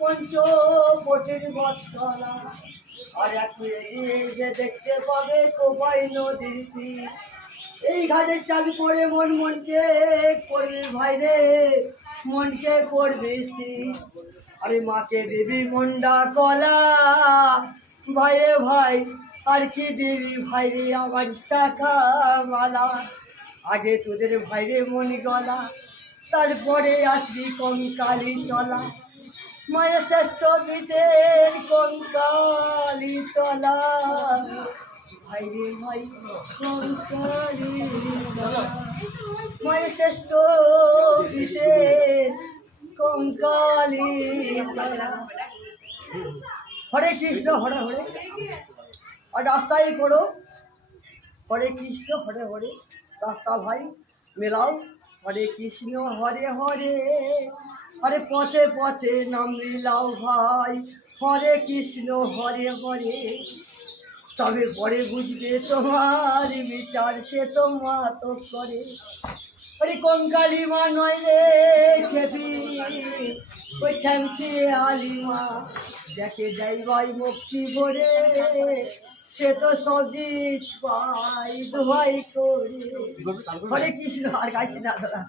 পঞ্চবটির বটতলা, আর একটু এগিয়ে এসে দেখতে পাবে কোপাই নদীর তীর। এই ঘাটে চাল করে মনকে করবি ভাই রে, মনকে করবি স্থির। আরে মাকে দিবি মন্ডা কলা, ভাইরে ভাই আর কি দিবি ভাইরে আমার শাখা মালা। আগে তোদের ভাইরে মনি গলা, তারপরে আসবি কঙ্কালি তলা। মায়ের শ্রেষ্ঠ পিঠের কঙ্কালি তলা, ভাইরে ভাই কঙ্কালি তলা। মায়ের শ্রেষ্ঠ পিঠের কঙ্কালি তলা। হরে কৃষ্ণ হরে হরে, আর রাস্তায় করো হরে কৃষ্ণ হরে হরে। রাস্তা ভাই মেলাও হরে কৃষ্ণ হরে হরে, হরে পথে পথে নাম মিলাও ভাই হরে কৃষ্ণ হরে হরে। তবে পরে বুঝবে তোমার বিচার সে তোমা তো করে। ওই কঙ্কালি মা নয় রে খেপি, ওই খ্যামকে আলিমা, যাকে দেয় ভাই মুক্তি ভরে সে তো সব জিনিস পাই দোহাই করে। হরে কৃষ্ণ আর গাইছি না দাদা।